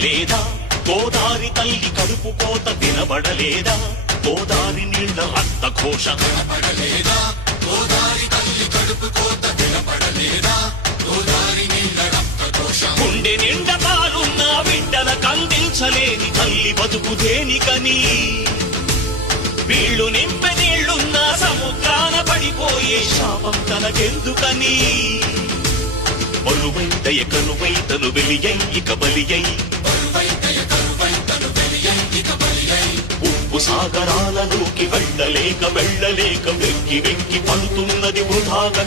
వినబడలేదా గోదారి తల్లి కడుపు కోత వినబడలేదా గోదారి నీళ్ల రక్త ఘోష వినపడలేదా గోదారి తల్లి కడుపు కోత వినపడలేదా గోదారి నీళ్ల రక్త ఘోష గుండె నిండా పాలున్న బిడ్డల కందించలేని తల్లి బతుకు దేనికని వీళ్ళు నింపె నీళ్లున్న సముద్రాన పడిపోయే శాపం తనకెందుకని బలువై దయ కరువై తను వెలియై ఇక బలియై ఉప్పు సాగరాలలోకి వెళ్ళలేక వెక్కి వెక్కి పడుతున్నది వృధాగా